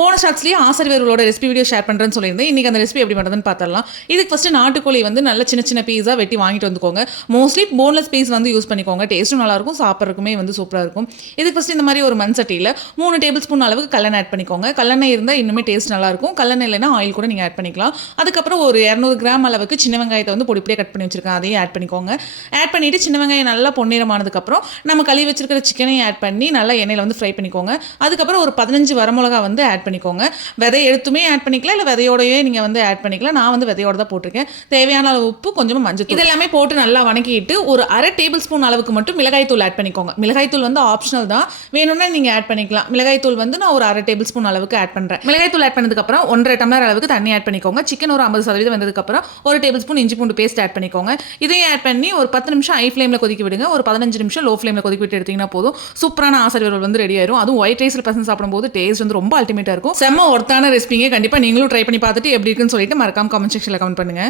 போன ஷார்ட்ஸ்லேயே ஆசிரியர்களோட recipe video share பண்ணுறேன்னு சொல்லியிருந்தேன். இன்றைக்கி அந்த ரெசிபி எப்படி பண்ணுறதுன்னு பார்த்துடலாம். இதுக்கு ஃபஸ்ட்டு நாட்டுக்கோழி வந்து நல்ல சின்ன சின்ன பீஸாக வெட்டி வாங்கிட்டு வந்துக்கோங்க. மோஸ்ட்லி போன்லெஸ் பீஸ் வந்து யூஸ் பண்ணிக்கோங்க. டேஸ்ட்டும் நல்லாயிருக்கும், சாப்பிட்றதுக்குமே வந்து சூப்பராக இருக்கும். இதுக்கு ஃபஸ்ட்டு இந்த மாதிரி ஒரு மண் சட்டியில் 3 டேபிள் ஸ்பூன் அளவுக்கு கல்லெண்ணெய் ஆட் பண்ணிக்கோங்க. கல்லெண்ணெய் இருந்தால் இன்னுமே டேஸ்ட் நல்லாயிருக்கும். கல்லெண்ணெய் இல்லைனா ஆயில் கூட நீங்கள் ஆட் பண்ணிக்கலாம். அதுக்கப்புறம் ஒரு 200 கிராம் அளவுக்கு சின்ன வெங்காயத்தை வந்து பொடிப்படியாக கட் பண்ணி வச்சுருக்கேன். அதையும் ஆட் பண்ணிக்கோங்க. ஆட் பண்ணிவிட்டு சின்ன வெங்காயம் நல்லா பொன்னிறமானதுக்கப்புறம் நம்ம கழுவி வச்சிருக்கிற சிக்கனையும் ஆட் பண்ணி நல்லா எண்ணெயில் வந்து ஃப்ரை பண்ணிக்கோங்க. அதுக்கப்புறம் ஒரு 15 வரமிளகா வந்து ஆட் பண்ணிக்கோங்க. விதை எடுத்துமே ஆட் பண்ணிக்கலாம், இல்லை விதையோடையே நீங்கள் வந்து ஆட் பண்ணிக்கலாம். நான் வந்து விதையோட தான் போட்டிருக்கேன். தேவையான அளவு உப்பு, கொஞ்சமாக மஞ்சள், இதெல்லாமே போட்டு நல்லா வணக்கிட்டு ஒரு 1/2 டேபிள் ஸ்பூன் அளவுக்கு மட்டும் மிளகாய் தூள் ஆட் பண்ணிக்கோங்க. மிளகாய் தூள் வந்து ஆப்ஷனல் தான், வேணும்னா நீங்கள் ஆட் பண்ணிக்கலாம். மிளகாய் தூள் வந்து நான் ஒரு 1/2 டேபிள் ஸ்பூன் அளவுக்கு ஆட் பண்ணுறேன். மிளகாய் தூள் ஆட் பண்ணதுக்கப்புறம் 1.5 டம்ளர் அளவுக்கு தண்ணி ஆட் பண்ணிக்கோங்க. சிக்கன் ஒரு 50% வந்ததுக்கப்புறம் 1 டேபிள் ஸ்பூன் இஞ்சி பூண்டு பேஸ்ட் ஆட் பண்ணிக்கோங்க. இதையும் ஆட் பண்ணி ஒரு 10 நிமிஷம் ஹை ஃப்ளேமில் கொதிக்க விடுங்க. ஒரு 15 நிமிஷம் லோ ஃப்ளேமில் கொதிக்க விட்டு எடுத்தீங்கன்னா போதும். சூப்பரான ஆசர்வல் வந்து ரெடி ஆயிரும். அதுவும் ஒயிட் ரைஸில் பசங்க சாப்பிடும்போது டேஸ்ட் வந்து ரொம்ப அல்டிமேட்டாக இருக்கும். செம்ம ஒர்த்தான ரெசிபிங்க. கண்டிப்பாக நீங்களும் ட்ரை பண்ணி பார்த்துட்டு எப்படி இருக்குன்னு சொல்லிட்டு மறக்காம கமெண்ட் செக்ஷனில் கமெண்ட் பண்ணுங்க.